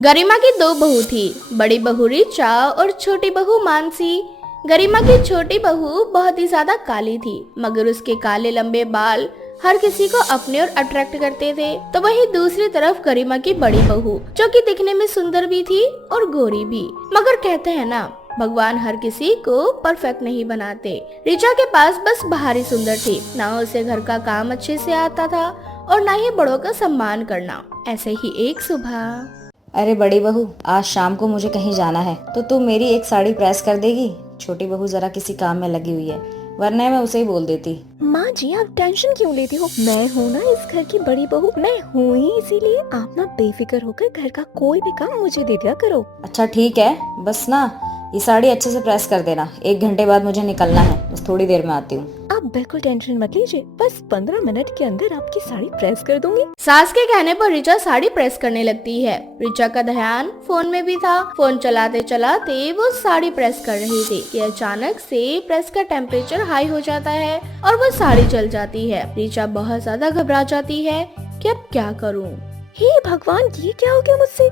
गरिमा की दो बहू थी, बड़ी बहू ऋचा और छोटी बहू मानसी। गरिमा की छोटी बहू बहुत ही ज्यादा काली थी, मगर उसके काले लंबे बाल हर किसी को अपने ओर अट्रैक्ट करते थे। तो वहीं दूसरी तरफ गरिमा की बड़ी बहू, जो कि दिखने में सुंदर भी थी और गोरी भी। मगर कहते हैं ना, भगवान हर किसी को परफेक्ट नहीं बनाते। ऋचा के पास बस बाहरी सुंदर थी, ना उसे घर का काम अच्छे से आता था और ना ही बड़ों का सम्मान करना। ऐसे ही एक सुबह, अरे बड़ी बहू, आज शाम को मुझे कहीं जाना है, तो तू मेरी एक साड़ी प्रेस कर देगी? छोटी बहू जरा किसी काम में लगी हुई है, वरना मैं उसे ही बोल देती। माँ जी, आप टेंशन क्यों लेती हो? मैं हूँ ना इस घर की बड़ी बहू, मैं हूँ ही इसीलिए। आप ना बेफिक्र होकर घर का कोई भी काम मुझे दे दिया करो। अच्छा ठीक है, बस ना ये साड़ी अच्छे से प्रेस कर देना। 1 घंटे बाद मुझे निकलना है, बस थोड़ी देर में आती हूँ। आप बिल्कुल टेंशन मत लीजिए, बस 15 मिनट के अंदर आपकी साड़ी प्रेस कर दूंगी। सास के कहने पर ऋचा साड़ी प्रेस करने लगती है। ऋचा का ध्यान फोन में भी था। फोन चलाते चलाते वो साड़ी प्रेस कर रही थी कि अचानक से प्रेस का टेम्परेचर हाई हो जाता है और वो साड़ी जल जाती है। ऋचा बहुत ज्यादा घबरा जाती है कि अब क्या करूं। हे भगवान, ये क्या हो गया मुझसे?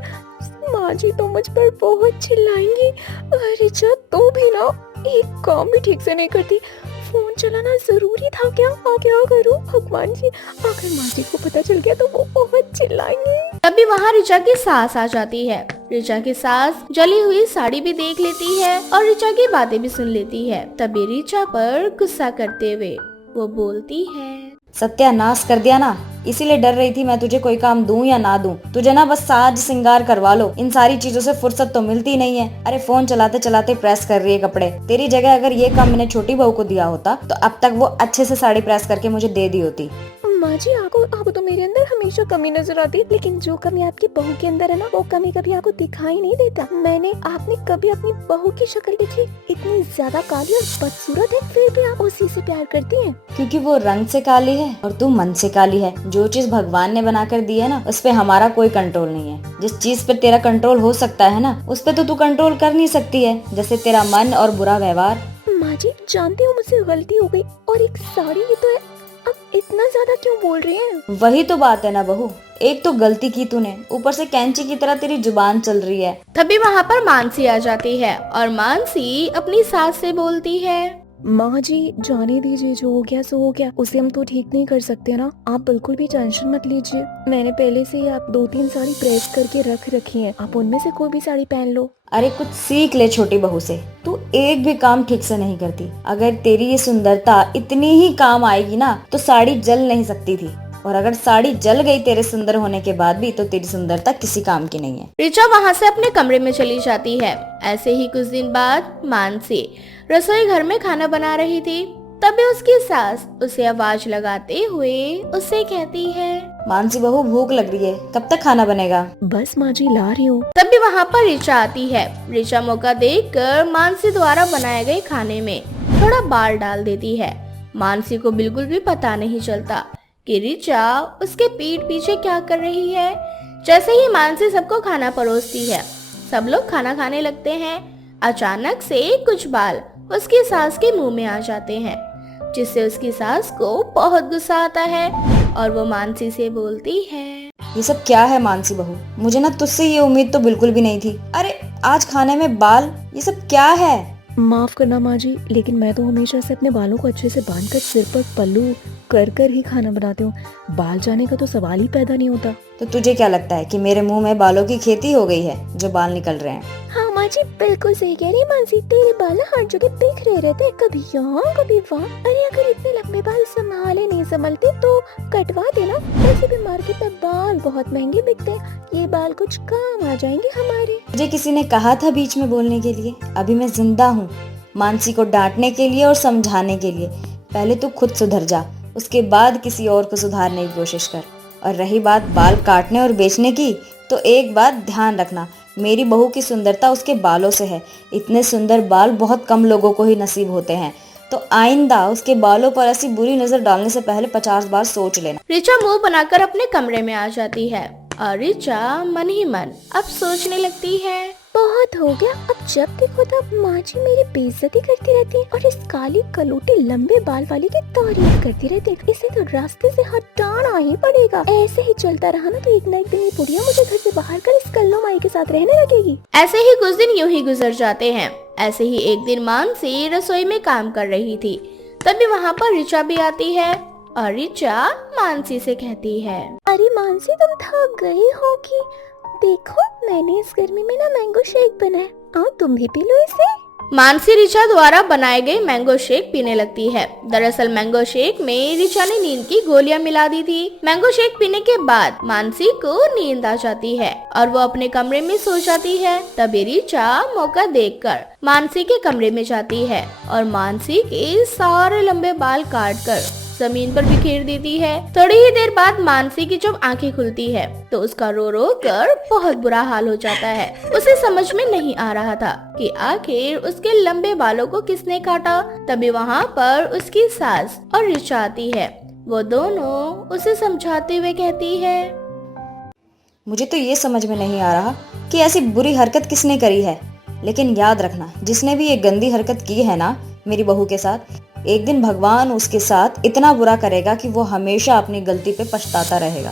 माँ जी तो मुझ पर बहुत चिल्लाएंगी। अरे जा, तो भी ना एक काम भी ठीक से नहीं करती। फोन चलाना जरूरी था क्या? क्या करूं भगवान जी? अगर माँ जी को पता चल गया तो वो बहुत चिल्लाएंगे। तभी वहाँ ऋचा की सास आ जाती है। ऋचा की सास जली हुई साड़ी भी देख लेती है और ऋचा की बातें भी सुन लेती है। तभी ऋचा पर गुस्सा करते हुए वो बोलती है, सत्यानाश कर दिया ना, इसीलिए डर रही थी मैं तुझे कोई काम दूं या ना दूं। तुझे ना बस साज सिंगार करवा लो, इन सारी चीजों से फुर्सत तो मिलती नहीं है। अरे फोन चलाते चलाते प्रेस कर रही है कपड़े। तेरी जगह अगर ये काम मैंने छोटी बहू को दिया होता तो अब तक वो अच्छे से साड़ी प्रेस करके मुझे दे दी होती। माँ जी, आपको तो मेरे अंदर हमेशा कमी नजर आती है, लेकिन जो कमी आपकी बहू के अंदर है ना, वो कमी कभी आपको दिखाई नहीं देता। आपने कभी अपनी बहू की शक्ल देखी? इतनी ज्यादा काली और बदसूरत है, फिर भी आप उसी से प्यार करती हैं। क्योंकि वो रंग से काली है और तू मन से काली है। जो चीज भगवान ने बनाकर दी है ना, उस पे हमारा कोई कंट्रोल नहीं है। जिस चीज पे तेरा कंट्रोल हो सकता है ना, उस पे तो तू कंट्रोल कर नहीं सकती है, जैसे तेरा मन और बुरा व्यवहार। माँ जी, जानती हूँ मुझसे गलती हो गई, और एक साड़ी ही तो है। अब इतना ज्यादा क्यों बोल रही हैं? वही तो बात है ना बहू, एक तो गलती की तूने, ऊपर से कैंची की तरह तेरी जुबान चल रही है। तभी वहाँ पर मानसी आ जाती है और मानसी अपनी सास से बोलती है, माँ जी, जाने दीजिए, जो हो गया सो हो गया, उसे हम तो ठीक नहीं कर सकते ना। आप बिल्कुल भी टेंशन मत लीजिए। मैंने पहले से ही आप 2-3 साड़ी प्रेस करके रख रखी हैं, आप उनमें से कोई भी साड़ी पहन लो। अरे कुछ सीख ले छोटी बहू से, तू एक भी काम ठीक से नहीं करती। अगर तेरी ये सुंदरता इतनी ही काम आएगी ना, तो साड़ी जल नहीं सकती थी। और अगर साड़ी जल गई तेरे सुंदर होने के बाद भी, तो तेरी सुंदरता किसी काम की नहीं है। ऋचा वहाँ से अपने कमरे में चली जाती है। ऐसे ही कुछ दिन बाद मानसी रसोई घर में खाना बना रही थी। तभी उसकी सास उसे आवाज लगाते हुए उससे कहती है, मानसी बहू, भूख लग रही है, कब तक खाना बनेगा? बस माँ जी, ला रही हूँ। तभी वहाँ पर ऋचा आती है। ऋचा मौका देखकर मानसी द्वारा बनाए गए खाने में थोड़ा बाल डाल देती है। मानसी को बिल्कुल भी पता नहीं चलता कि ऋचा उसके पीठ पीछे क्या कर रही है। जैसे ही मानसी सबको खाना परोसती है, सब लोग खाना खाने लगते हैं। अचानक से कुछ बाल उसकी सास के मुंह में आ जाते हैं, जिससे उसकी सास को बहुत गुस्सा आता है और वो मानसी से बोलती है, ये सब क्या है मानसी बहू? मुझे ना तुझसे ये उम्मीद तो बिल्कुल भी नहीं थी। अरे आज खाने में बाल, ये सब क्या है? माफ करना माँ जी, लेकिन मैं तो हमेशा से अपने बालों को अच्छे से बांधकर सिर पर पल्लू कर ही खाना बनाती हूँ। बाल जाने का तो सवाल ही पैदा नहीं होता। तो तुझे क्या लगता है कि मेरे मुंह में बालों की खेती हो गई है, जो बाल निकल रहे हैं? हाँ माँ जी, बिल्कुल सही कह रही है मानसी, तेरे बाल ना हर जगह बिखरे रहते, कभी यहाँ कभी वहाँ। अरे अगर इतने लंबे बाल संभाले नहीं संभलते तो कटवा देना। वैसे भी मार्केट में बाल बहुत महंगे बिकते हैं, ये बाल कुछ काम आ जाएंगे हमारे। मुझे किसी ने कहा था बीच में बोलने के लिए? अभी मैं जिंदा हूँ, मानसी को डांटने के लिए और समझाने के लिए। पहले तू खुद सुधर जा, उसके बाद किसी और को सुधारने की कोशिश कर। और रही बात बाल काटने और बेचने की, तो एक बात ध्यान रखना, मेरी बहू की सुंदरता उसके बालों से है। इतने सुंदर बाल बहुत कम लोगों को ही नसीब होते हैं। तो आइंदा उसके बालों पर ऐसी बुरी नजर डालने से पहले 50 बार सोच लेना। ऋचा मुंह बनाकर अपने कमरे में आ जाती है और ऋचा मन ही मन अब सोचने लगती है, बहुत हो गया। अब जब देखो तब माँ जी मेरी बेइज्जती करती रहती है और इस काली कलूटी लंबे बाल वाली की तारीफ करती रहती है। इसे तो रास्ते से हटाना ही पड़ेगा। ऐसे ही चलता रहा ना तो एक ना एक दिन ये बुढ़िया मुझे घर से बाहर कर इस कल्लो माई के साथ रहने लगेगी। ऐसे ही कुछ दिन यूं ही गुजर जाते हैं। ऐसे ही एक दिन मानसी रसोई में काम कर रही थी, तभी वहाँ पर ऋचा भी आती है और ऋचा मानसी से कहती है, अरे मानसी तुम थक गई होगी, देखो मैंने इस गर्मी में ना मैंगो शेक बनाया, आओ तुम भी पी लो इसे। मानसी ऋचा द्वारा बनाए गए मैंगो शेक पीने लगती है। दरअसल मैंगो शेक में ऋचा ने नींद की गोलियां मिला दी थी। मैंगो शेक पीने के बाद मानसी को नींद आ जाती है और वो अपने कमरे में सो जाती है। तभी ऋचा मौका देखकर मानसी के कमरे में जाती है और मानसी के सारे लंबे बाल काट कर जमीन पर बिखेर देती है। थोड़ी ही देर बाद मानसी की जब आंखें खुलती है तो उसका रो रो कर बहुत बुरा हाल हो जाता है। उसे समझ में नहीं आ रहा था कि आखिर उसके लंबे बालों को किसने काटा। तभी वहाँ पर उसकी सास और ऋचा आती है। वो दोनों उसे समझाते हुए कहती है, मुझे तो ये समझ में नहीं आ रहा कि ऐसी बुरी हरकत किसने करी है, लेकिन याद रखना जिसने भी ये गंदी हरकत की है ना मेरी बहू के साथ, एक दिन भगवान उसके साथ इतना बुरा करेगा कि वो हमेशा अपनी गलती पे पछताता रहेगा।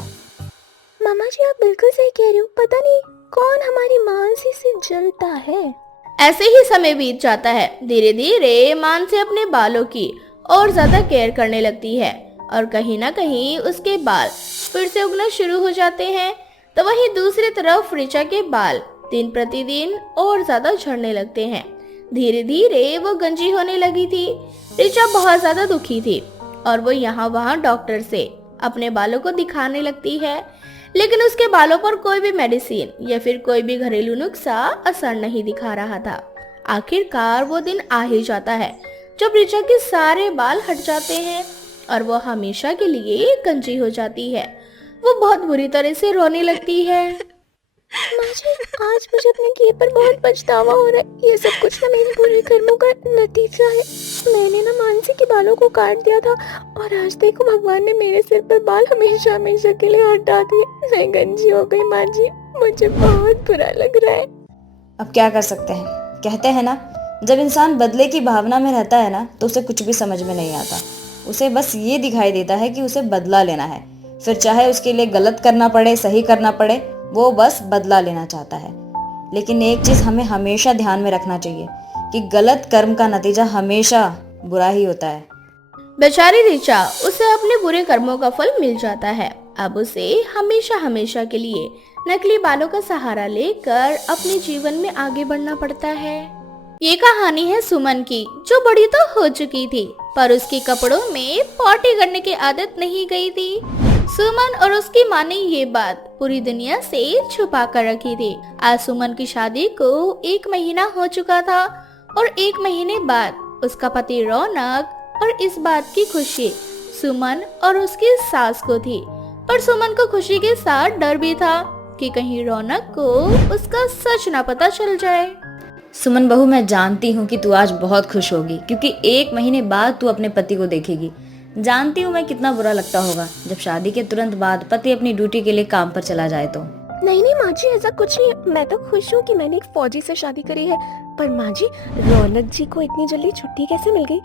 मामा जी आप बिल्कुल सही कह रहे हो, पता नहीं कौन हमारी मानसी से जलता है। ऐसे ही समय बीत जाता है। धीरे धीरे मानसी अपने बालों की और ज्यादा केयर करने लगती है और कहीं ना कहीं उसके बाल फिर से उगना शुरू हो जाते हैं। तो वहीं दूसरी तरफ ऋचा के बाल दिन प्रतिदिन और ज्यादा झड़ने लगते हैं। धीरे धीरे वो गंजी होने लगी थी। ऋचा बहुत ज्यादा दुखी थी और वो यहाँ वहाँ डॉक्टर से अपने बालों को दिखाने लगती है, लेकिन उसके बालों पर कोई भी मेडिसिन या फिर कोई भी घरेलू नुस्खा असर नहीं दिखा रहा था। आखिरकार वो दिन आ ही जाता है जब ऋचा के सारे बाल हट जाते हैं और वो हमेशा के लिए गंजी हो जाती है। वो बहुत बुरी तरह से रोने लगती है। माँ जी आज मुझे अपने किए पर बहुत पछतावा हो रहा है। ये सब कुछ ना मेरे बुरे कर्मों का नतीजा है। मैंने ना मानसी के बालों को काट दिया था और आज देखो भगवान ने मेरे सिर पर बाल हमेशा हमेशा के लिए हटा दिए। मैं गंजी हो गई माँ जी, मुझे बहुत बुरा लग रहा है। अब क्या कर सकते हैं, कहते हैं ना जब इंसान बदले की भावना में रहता है ना तो उसे कुछ भी समझ में नहीं आता। उसे बस ये दिखाई देता है कि उसे बदला लेना है, फिर चाहे उसके लिए गलत करना पड़े सही करना पड़े, वो बस बदला लेना चाहता है। लेकिन एक चीज हमें हमेशा ध्यान में रखना चाहिए कि गलत कर्म का नतीजा हमेशा बुरा ही होता है। बेचारी ऋचा, उसे अपने बुरे कर्मों का फल मिल जाता है। अब उसे हमेशा हमेशा के लिए नकली बालों का सहारा लेकर अपने जीवन में आगे बढ़ना पड़ता है। ये कहानी है सुमन की, जो बड़ी तो हो चुकी थी पर उसके कपड़ों में पॉटी करने की आदत नहीं गई थी। सुमन और उसकी माँ ने ये बात पूरी दुनिया से छुपा कर रखी थी। आज सुमन की शादी को 1 महीना हो चुका था और 1 महीने बाद उसका पति रौनक और इस बात की खुशी सुमन और उसकी सास को थी। पर सुमन को खुशी के साथ डर भी था कि कहीं रौनक को उसका सच ना पता चल जाए। सुमन बहू, मैं जानती हूँ कि तू आज बहुत खुश होगी क्योंकि 1 महीने बाद तू अपने पति को देखेगी। जानती हूँ मैं कितना बुरा लगता होगा जब शादी के तुरंत बाद पति अपनी ड्यूटी के लिए काम पर चला जाए तो। नहीं नहीं माँ जी ऐसा कुछ नहीं, मैं तो खुश हूँ कि मैंने एक फौजी से शादी करी है। पर माँ जी रौनक जी को इतनी जल्दी छुट्टी कैसे मिल गई?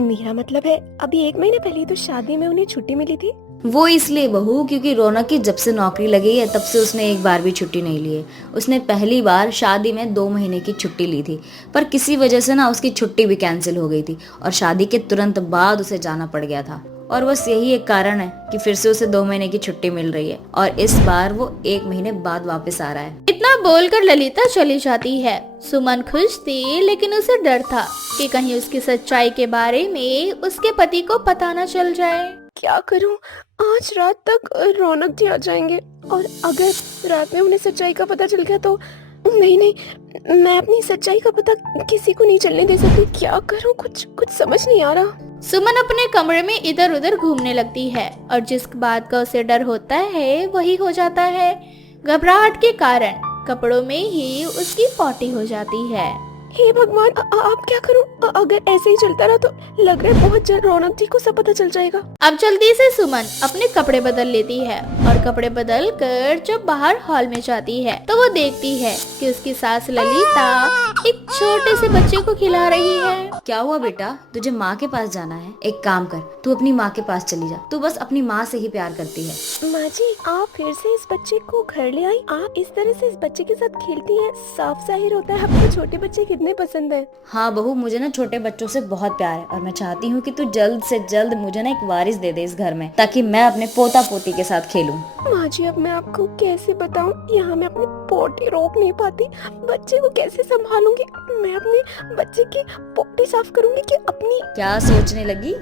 मेरा मतलब है अभी 1 महीने पहले तो शादी में उन्हें छुट्टी मिली थी। वो इसलिए बहू क्योंकि रौनक की जब से नौकरी लगी है तब से उसने एक बार भी छुट्टी नहीं ली है। उसने पहली बार शादी में 2 महीने की छुट्टी ली थी, पर किसी वजह से ना उसकी छुट्टी भी कैंसिल हो गई थी और शादी के तुरंत बाद उसे जाना पड़ गया था। और बस यही एक कारण है कि फिर से उसे 2 महीने की छुट्टी मिल रही है और इस बार वो 1 महीने बाद वापस आ रहा है। इतना बोलकर ललिता चली जाती है। सुमन खुश थी लेकिन उसे डर था कि कहीं उसकी सच्चाई के बारे में उसके पति को पता न चल जाए। क्या करूं? आज रात तक रौनक जी आ जाएंगे और अगर रात में उन्हें सच्चाई का पता चल गया तो नहीं, मैं अपनी सच्चाई का पता किसी को नहीं चलने दे सकती। क्या करूं? कुछ समझ नहीं आ रहा। सुमन अपने कमरे में इधर उधर घूमने लगती है और जिस बात का उसे डर होता है वही हो जाता है। घबराहट के कारण कपड़ों में ही उसकी पॉटी हो जाती है। हे भगवान, अब क्या करूं? अगर ऐसे ही चलता रहा तो लग रहा है बहुत जल्द रौनक जी को सब पता चल जाएगा। अब जल्दी से सुमन अपने कपड़े बदल लेती है और कपड़े बदल कर जब बाहर हॉल में जाती है तो वो देखती है कि उसकी सास ललिता एक छोटे से बच्चे को खिला रही है। क्या हुआ बेटा, तुझे माँ के पास जाना है? एक काम कर, तू अपनी माँ के पास चली जा। तू बस अपनी माँ से ही प्यार करती है। माँ जी, आप फिर से इस बच्चे को घर ले आई। आप इस तरह से इस बच्चे के साथ खेलती हैं, साफ जाहिर होता है आपको छोटे बच्चे कितने पसंद है। हाँ बहू, मुझे ना छोटे बच्चों से बहुत प्यार है और मैं चाहती हूँ कि तू जल्द से जल्द मुझे ना एक वारिस दे दे इस घर में, ताकि मैं अपने पोता पोती के साथ खेलूं। माँ जी, अब मैं आपको कैसे बताऊं, यहाँ मैं अपनी पोटी रोक नहीं पाती। बच्चे को कैसे संभालूंगी? मैं अपने बच्चे की पोटी साफ करूंगी कि अपनी? क्या सोचने लगी?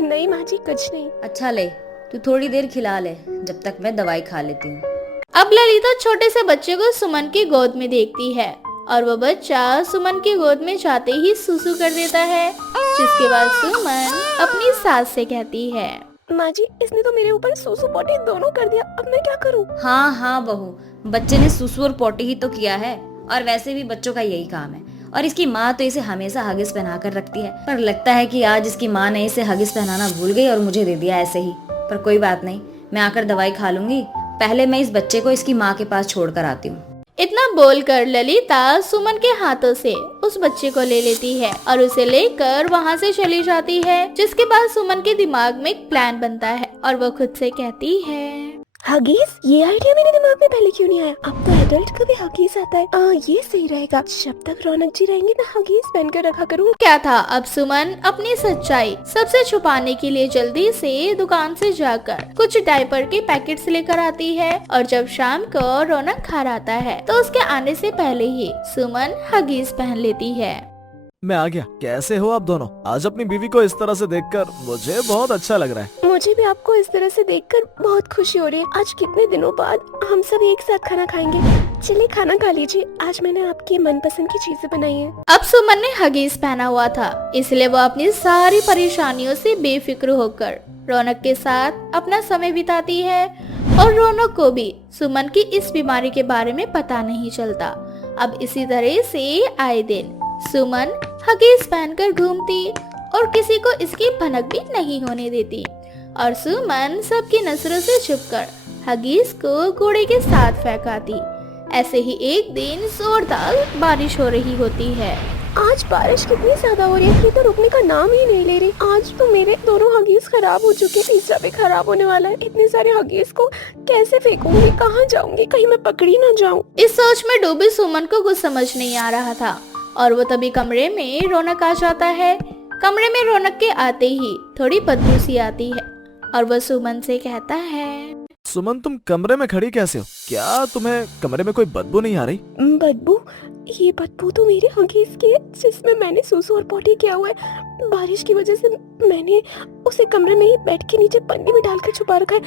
नहीं माँ जी, कुछ नहीं। अच्छा ले, तू थोड़ी देर खिला ले जब तक मैं दवाई खा लेती हूँ। अब ललिता छोटे से बच्चे को सुमन की गोद में देखती है और वो बच्चा सुमन की गोद में जाते ही सुसु कर देता है, जिसके बाद सुमन अपनी सास से कहती है, माँ जी, इसने तो मेरे ऊपर सूसू पोटी दोनों कर दिया, अब मैं क्या करूँ? हाँ हाँ बहू, बच्चे ने सुसु और पोटी ही तो किया है और वैसे भी बच्चों का यही काम है। और इसकी माँ तो इसे हमेशा हगिस पहना कर रखती है, पर लगता है कि आज इसकी माँ ने इसे हगिस पहनाना भूल गई और मुझे दे दिया ऐसे ही। पर कोई बात नहीं, मैं आकर दवाई खा लूंगी। पहले मैं इस बच्चे को इसकी माँ के पास छोड़ कर आती हूँ। इतना बोलकर ललिता सुमन के हाथों से उस बच्चे को ले लेती है और उसे लेकर वहाँ से चली जाती है, जिसके बाद सुमन के दिमाग में एक प्लान बनता है और वो खुद से कहती है, हगीज, ये आइडिया मेरे दिमाग में पहले क्यों नहीं आया? अब तो एडल्ट का भी हगीज आता है। ये सही रहेगा। जब तक रौनक जी रहेंगे मैं हगीज पहन कर रखा करूँ। क्या था, अब सुमन अपनी सच्चाई सबसे छुपाने के लिए जल्दी से दुकान से जाकर कुछ डायपर के पैकेट्स लेकर आती है और जब शाम को रौनक घर आता है तो उसके आने से पहले ही सुमन हगीज पहन लेती है। मैं आ गया। कैसे हो आप दोनों? आज अपनी बीवी को इस तरह से देखकर मुझे बहुत अच्छा लग रहा है। मुझे भी आपको इस तरह से देखकर बहुत खुशी हो रही है। आज कितने दिनों बाद हम सब एक साथ खाना खाएंगे। चलिए खाना खा लीजिए, आज मैंने आपकी मनपसंद की चीजें बनाई है। अब सुमन ने हगीज पहना हुआ था, इसलिए वो अपनी सारी परेशानियों से बेफिक्र होकर रौनक के साथ अपना समय बिताती है और रौनक को भी सुमन की इस बीमारी के बारे में पता नहीं चलता। अब इसी तरह से आए दिन सुमन हगीज पहनकर घूमती और किसी को इसकी भनक भी नहीं होने देती और सुमन सबकी नजरों से छुपकर हगीज को कूड़े के साथ फेंकाती। ऐसे ही एक दिन जोरदार बारिश हो रही होती है। आज बारिश कितनी ज्यादा हो रही है, ये तो रुकने का नाम ही नहीं ले रही। आज तो मेरे दोनों हगीज खराब हो चुके, तीसरा भी खराब होने वाला है। इतने सारे हगीज को कैसे फेंकूंगी, कहाँ जाऊंगी, कहीं मैं पकड़ी ना जाऊं। इस सोच में डूबी सुमन को कुछ समझ नहीं आ रहा था और वो तभी कमरे में रौनक आ जाता है। कमरे में रौनक के आते ही थोड़ी बदबू सी आती है और वो सुमन से कहता है, सुमन, तुम कमरे में खड़ी कैसे हो? क्या तुम्हें कमरे में कोई बदबू नहीं आ रही? बदबू? ये बदबू तो मेरे हगीज की है जिसमें मैंने सूसू और पोटी किया हुआ है। बारिश की वजह से मैंने उसे कमरे में ही बेड के नीचे पन्नी में डालकर छुपा रखा है,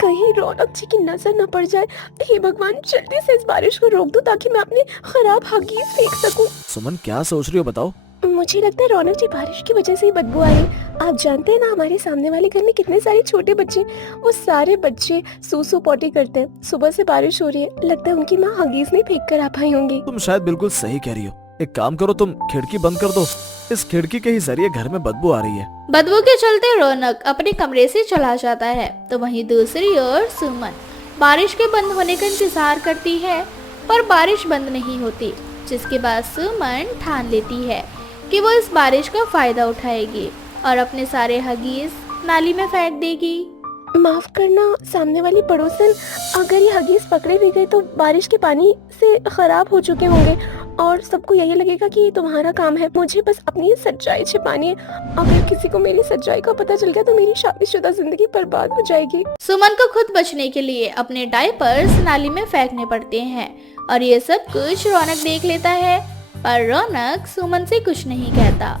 कहीं रौनक जी की नजर न पड़ जाए। हे भगवान, जल्दी से इस बारिश को रोक दो ताकि मैं अपने खराब हगीज फेंक सकूं। सुमन, क्या सोच रही हो बताओ? मुझे लगता है रौनक जी बारिश की वजह से ही बदबू आ रही है। आप जानते हैं ना, हमारे सामने वाले घर में कितने सारे छोटे बच्चे, वो सारे बच्चे सूसू पोटी करते हैं। सुबह से बारिश हो रही है, लगता है उनकी माँ हगीज नहीं फेंक कर आ पाई होंगी। तुम शायद बिल्कुल सही कह रही हो। एक काम करो, तुम खिड़की बंद कर दो। इस खिड़की के ही जरिए घर में बदबू आ रही है। बदबू के चलते रौनक अपने कमरे से चला जाता है तो वहीं दूसरी ओर सुमन बारिश के बंद होने का इंतजार करती है, पर बारिश बंद नहीं होती, जिसके बाद सुमन ठान लेती है कि वो इस बारिश का फायदा उठाएगी और अपने सारे हगीज नाली में फेंक देगी। माफ करना सामने वाली पड़ोसन, अगर ये हगीज पकड़े भी गए तो बारिश के पानी से खराब हो चुके होंगे और सबको यही लगेगा कि ये तुम्हारा काम है। मुझे बस अपनी सच्चाई छिपानी है। अगर किसी को मेरी सच्चाई का पता चल गया तो मेरी शादीशुदा जिंदगी बर्बाद हो जाएगी। सुमन को खुद बचने के लिए अपने डायपर्स नाली में फेंकने पड़ते हैं और ये सब कुछ रौनक देख लेता है, पर रौनक सुमन से कुछ नहीं कहता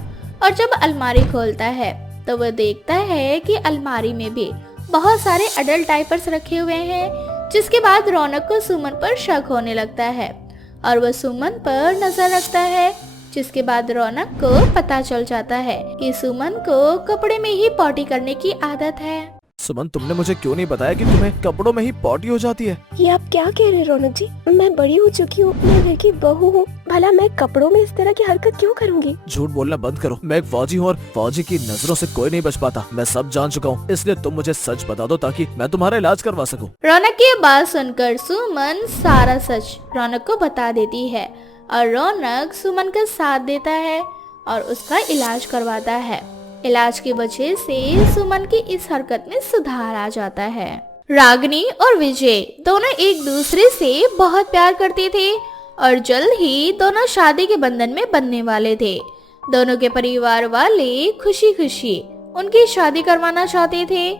और जब अलमारी खोलता है तो वो देखता है कि अलमारी में भी बहुत सारे अडल्ट डायपर्स रखे हुए हैं, जिसके बाद रौनक को सुमन पर शक होने लगता है और वह सुमन पर नजर रखता है, जिसके बाद रौनक को पता चल जाता है कि सुमन को कपड़े में ही पॉटी करने की आदत है। सुमन, तुमने मुझे क्यों नहीं बताया कि तुम्हें कपड़ों में ही पॉटी हो जाती है? ये आप क्या कह रहे हैं रौनक जी? मैं बड़ी हो चुकी हूँ, मैं घर की बहू हूँ, भला मैं कपड़ों में इस तरह की हरकत क्यों करूँगी? झूठ बोलना बंद करो। मैं एक फौजी हूँ और फौजी की नजरों से कोई नहीं बच पाता। मैं सब जान चुका हूँ, इसलिए तुम मुझे सच बता दो ताकि मैं तुम्हारा इलाज करवा सकूँ। रौनक की बात सुनकर सुमन सारा सच रौनक को बता देती है और रौनक सुमन का साथ देता है और उसका इलाज करवाता है। इलाज की वजह से सुमन की इस हरकत में सुधार आ जाता है। रागिनी और विजय दोनों एक दूसरे से बहुत प्यार करते थे और जल्द ही दोनों शादी के बंधन में बंधने वाले थे। दोनों के परिवार वाले खुशी खुशी उनकी शादी करवाना चाहते थे।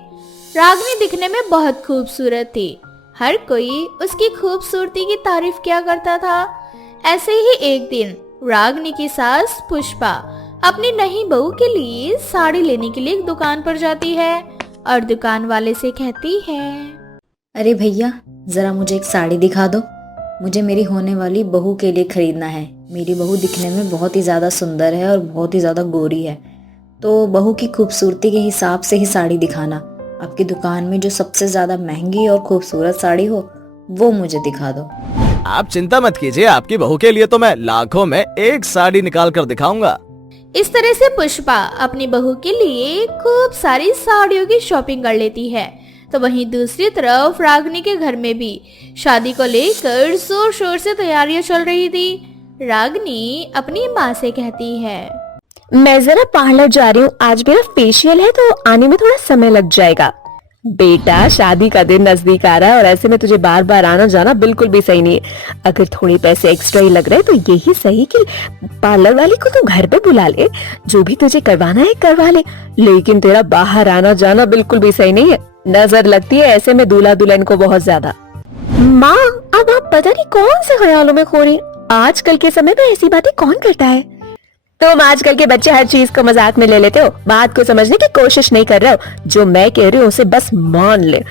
रागिनी दिखने में बहुत खूबसूरत थी, हर कोई उसकी खूबसूरती की तारीफ किया करता था। ऐसे ही एक दिन रागिनी की सास पुष्पा अपनी नई बहू के लिए साड़ी लेने के लिए एक दुकान पर जाती है और दुकान वाले से कहती है, अरे भैया, जरा मुझे एक साड़ी दिखा दो। मुझे मेरी होने वाली बहू के लिए खरीदना है। मेरी बहू दिखने में बहुत ही ज़्यादा सुंदर है और बहुत ही ज़्यादा गोरी है, तो बहू की खूबसूरती के हिसाब से ही साड़ी दिखाना। आपकी दुकान में जो सबसे ज़्यादा महंगी और खूबसूरत साड़ी हो वो मुझे दिखा दो। आप चिंता मत कीजिए, आपकी बहू के लिए तो मैं लाखों में एक साड़ी निकाल कर दिखाऊंगा। इस तरह से पुष्पा अपनी बहू के लिए खूब सारी साड़ियों की शॉपिंग कर लेती है। तो वहीं दूसरी तरफ रागिनी के घर में भी शादी को लेकर जोर शोर से तैयारियां चल रही थी। रागिनी अपनी माँ से कहती है, मैं जरा पार्लर जा रही हूँ, आज मेरा फेशियल है तो आने में थोड़ा समय लग जाएगा। बेटा, शादी का दिन नजदीक आ रहा है और ऐसे में तुझे बार बार आना जाना बिल्कुल भी सही नहीं है। अगर थोड़े पैसे एक्स्ट्रा ही लग रहे हैं तो यही सही कि पार्लर वाली को तू घर पे बुला ले, जो भी तुझे करवाना है करवा ले, लेकिन तेरा बाहर आना जाना बिल्कुल भी सही नहीं है। नजर लगती है ऐसे में दूल्हा दुल्हन को बहुत ज्यादा। माँ, अब आप पता नहीं कौन से ख्यालों में खो रही हैं। आजकल के समय में ऐसी बातें कौन करता है? तुम आजकल के बच्चे हर चीज को मजाक में ले लेते हो, बात को समझने की कोशिश नहीं कर रहे हो। जो मैं कह रही हूँ उसे बस मान ले।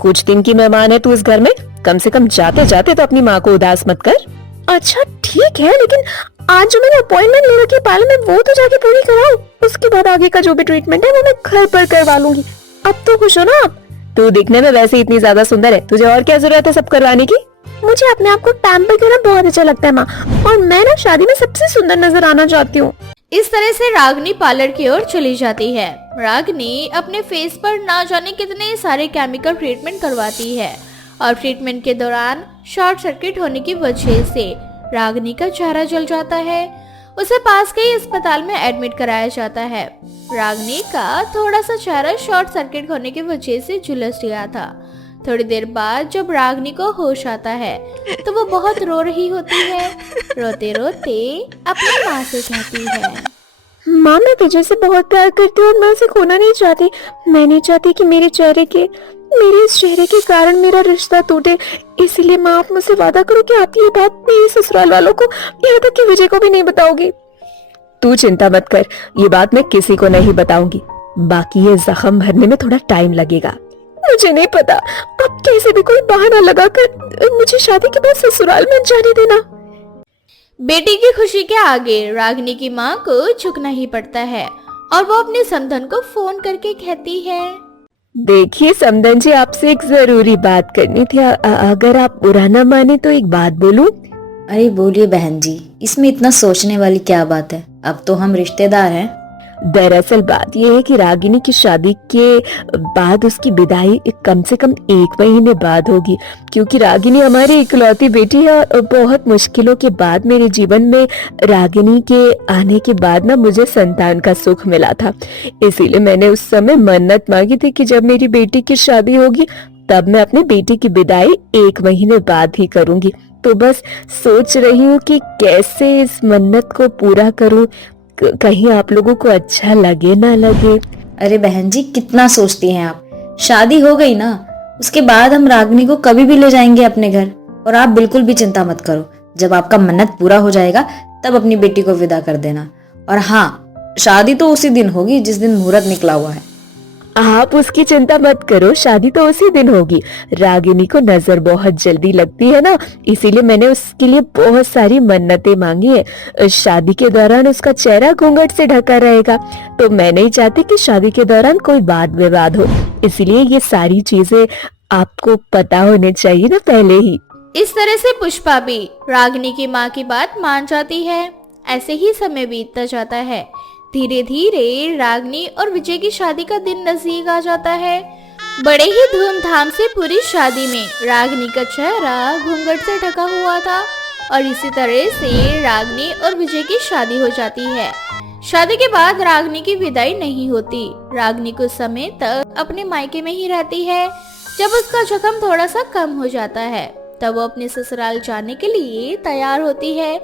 कुछ दिन की मेहमान है तू इस घर में, कम से कम जाते जाते तो अपनी माँ को उदास मत कर। अच्छा ठीक है, लेकिन आज जो मैंने अपॉइंटमेंट ले रखी है पार्लर में वो तो जाके पूरी कराओ। उसके बाद आगे का जो भी ट्रीटमेंट है वो मैं घर पर करवा लूंगी। अब तो खुश हो ना आप? तू दिखने में वैसे इतनी ज्यादा सुंदर है, तुझे और क्या जरूरत है सब करवाने की? मुझे अपने आप को पैम्पर करना बहुत अच्छा लगता है माँ, और मैं ना शादी में सबसे सुंदर नजर आना चाहती हूँ। इस तरह से रागिनी पार्लर की ओर चली जाती है। रागिनी अपने फेस पर ना जाने कितने सारे केमिकल ट्रीटमेंट करवाती है और ट्रीटमेंट के दौरान शॉर्ट सर्किट होने की वजह से रागिनी का चेहरा जल जाता है। उसे पास के ही अस्पताल में एडमिट कराया जाता है। रागिनी का थोड़ा सा चेहरा शॉर्ट सर्किट होने की वजह से झुलस गया था। थोड़ी देर बाद जब रागिनी को होश आता है तो वो बहुत रो रही होती है। रोते रोते अपनी माँ से कहती है, माँ, मैं विजय से बहुत प्यार करती हूँ और मैं उसे खोना नहीं चाहती। मैं नहीं चाहती कि मेरे इस चेहरे के कारण मेरा रिश्ता टूटे। इसलिए माँ, आप मुझसे वादा करो कि आप ये बात मेरे ससुराल वालों को, यहाँ तक कि विजय को भी नहीं बताओगी। तू चिंता मत कर, ये बात मैं किसी को नहीं बताऊंगी। बाकी ये जख्म भरने में थोड़ा टाइम लगेगा। मुझे नहीं पता, अब कैसे भी कोई बहाना लगाकर मुझे शादी के बाद ससुराल में जाने देना। बेटी की खुशी के आगे रागिनी की माँ को झुकना ही पड़ता है और वो अपने समधन को फोन करके कहती है, देखिए समधन जी, आपसे एक जरूरी बात करनी थी। अगर आप बुरा ना माने तो एक बात बोलूं? अरे बोलिए बहन जी, इसमें इतना सोचने वाली क्या बात है? अब तो हम रिश्तेदार हैं। दरअसल बात यह है कि रागिनी की शादी के बाद उसकी विदाई कम से कम 1 महीने बाद होगी, क्योंकि रागिनी हमारी इकलौती बेटी है और बहुत मुश्किलों के बाद मेरे जीवन में रागिनी के आने के बाद ना मुझे संतान का सुख मिला था। इसीलिए मैंने उस समय मन्नत मांगी थी कि जब मेरी बेटी की शादी होगी तब मैं अपनी बेटी की विदाई 1 महीने बाद ही करूंगी। तो बस सोच रही हूँ कि कैसे इस मन्नत को पूरा करूँ, कहीं आप लोगों को अच्छा लगे ना लगे। अरे बहन जी, कितना सोचती हैं आप? शादी हो गई ना, उसके बाद हम रागिनी को कभी भी ले जाएंगे अपने घर। और आप बिल्कुल भी चिंता मत करो, जब आपका मन्नत पूरा हो जाएगा तब अपनी बेटी को विदा कर देना। और हाँ, शादी तो उसी दिन होगी जिस दिन मुहूर्त निकला हुआ है। आप उसकी चिंता मत करो, शादी तो उसी दिन होगी। रागिनी को नजर बहुत जल्दी लगती है ना, इसीलिए मैंने उसके लिए बहुत सारी मन्नतें मांगी है। शादी के दौरान उसका चेहरा घूंघट से ढका रहेगा, तो मैं नहीं चाहती कि शादी के दौरान कोई वाद विवाद हो। इसलिए ये सारी चीजें आपको पता होने चाहिए ना पहले ही। इस तरह से पुष्पा भी रागिनी की माँ की बात मान जाती है। ऐसे ही समय बीतता जाता है। धीरे धीरे रागिनी और विजय की शादी का दिन नजदीक आ जाता है। बड़े ही धूमधाम से पूरी शादी में रागिनी का चेहरा घूंघट से ढका हुआ था और इसी तरह से रागिनी और विजय की शादी हो जाती है। शादी के बाद रागिनी की विदाई नहीं होती। रागिनी कुछ समय तक अपने मायके में ही रहती है। जब उसका जख्म थोड़ा सा कम हो जाता है तब वो अपने ससुराल जाने के लिए तैयार होती है,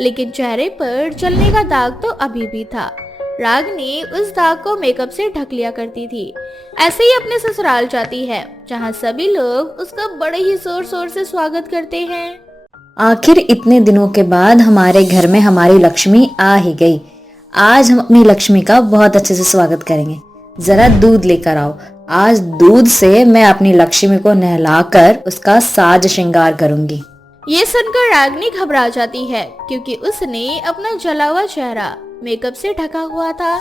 लेकिन चेहरे पर जलने का दाग तो अभी भी था। रागिनी उस दाग को मेकअप से ढक लिया करती थी। ऐसे ही अपने ससुराल जाती है जहाँ सभी लोग उसका बड़े ही जोर शोर से स्वागत करते हैं। आखिर इतने दिनों के बाद हमारे घर में हमारी लक्ष्मी आ ही गई। आज हम अपनी लक्ष्मी का बहुत अच्छे से स्वागत करेंगे। जरा दूध लेकर आओ। आज दूध से मैं अपनी लक्ष्मी को नहलाकर उसका साज श्रृंगार करूंगी। ये सुनकर रागिनी घबरा जाती है क्योंकि उसने अपना जला हुआ चेहरा मेकअप से ढका हुआ था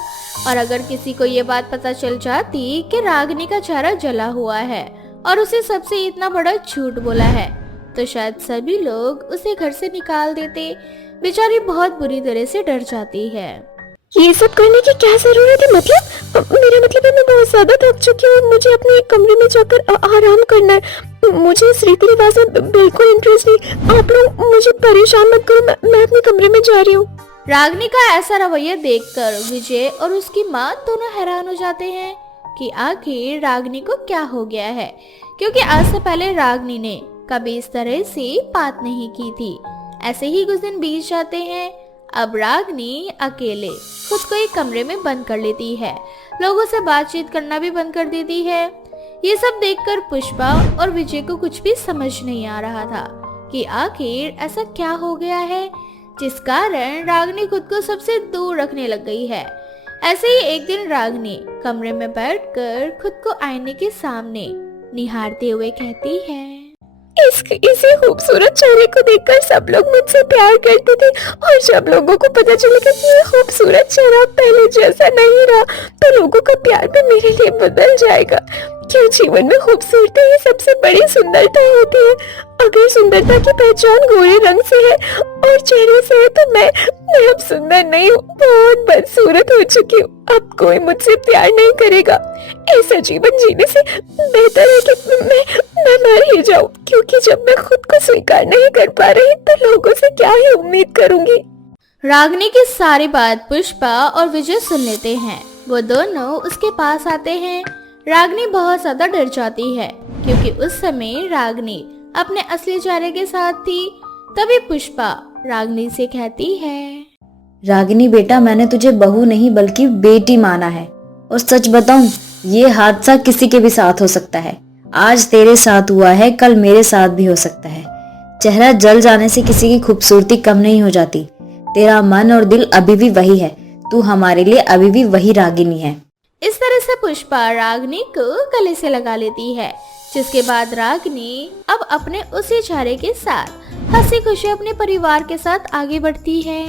और अगर किसी को ये बात पता चल जाती कि रागिनी का चेहरा जला हुआ है और उसे सबसे इतना बड़ा झूठ बोला है तो शायद सभी लोग उसे घर से निकाल देते। बेचारी बहुत बुरी तरह से डर जाती है। ये सब करने की क्या जरूरत है? मेरा मतलब है मैं बहुत ज्यादा थक चुकी हूँ। मुझे अपने एक कमरे में जाकर आराम करना है। मुझे इस रीति रिवाज में बिल्कुल इंटरेस्ट नहीं। आप लोग मुझे परेशान मत करो। मैं अपने कमरे में जा रही हूँ। रागिनी का ऐसा रवैया देखकर विजय और उसकी माँ दोनों हैरान हो जाते हैं कि आखिर रागिनी को क्या हो गया है, क्योंकि आज से पहले रागिनी ने कभी इस तरह से बात नहीं की थी। ऐसे ही कुछ दिन बीत जाते हैं। अब रागिनी अकेले खुद को एक कमरे में बंद कर लेती है। लोगों से बातचीत करना भी बंद कर देती है। ये सब देखकर पुष्पा और विजय को कुछ भी समझ नहीं आ रहा था कि आखिर ऐसा क्या हो गया है जिस कारण रागिनी खुद को सबसे दूर रखने लग गई है। ऐसे ही एक दिन रागिनी कमरे में बैठकर खुद को आईने के सामने निहारते हुए कहती है, इसी खूबसूरत चेहरे को देखकर सब लोग मुझसे प्यार करते थे और जब लोगों को पता चलेगा कि ये खूबसूरत चेहरा पहले जैसा नहीं रहा तो लोगों का प्यार भी मेरे लिए बदल जाएगा। क्यों जीवन में खूबसूरती ही सबसे बड़ी सुंदरता होती है। अगर सुंदरता की पहचान गोरे रंग से है और चेहरे से है तो मैं अब सुंदर नहीं हूँ, बहुत बदसूरत हो चुकी हूँ। अब कोई मुझसे प्यार नहीं करेगा। ऐसा जीवन जीने से बेहतर है कि मैं मर ही जाऊं, क्योंकि जब मैं खुद को स्वीकार नहीं कर पा रही तो लोगों से क्या ही उम्मीद करूंगी। रागिनी की सारी बात पुष्पा और विजय सुन लेते हैं। वो दोनों उसके पास आते हैं। रागिनी बहुत ज्यादा डर जाती है क्योंकि उस समय रागिनी अपने असली चेहरे के साथ थी। तभी पुष्पा रागिनी से कहती है, रागिनी बेटा, मैंने तुझे बहू नहीं बल्कि बेटी माना है और सच बताऊं, ये हादसा किसी के भी साथ हो सकता है। आज तेरे साथ हुआ है, कल मेरे साथ भी हो सकता है। चेहरा जल जाने से किसी की खूबसूरती कम नहीं हो जाती। तेरा मन और दिल अभी भी वही है। तू हमारे लिए अभी भी वही रागिनी है। इस तरह से पुष्पा रागिनी को गले से लगा लेती है, जिसके बाद रागिनी अब अपने उसी चेहरे के साथ हंसी खुशी अपने परिवार के साथ आगे बढ़ती है।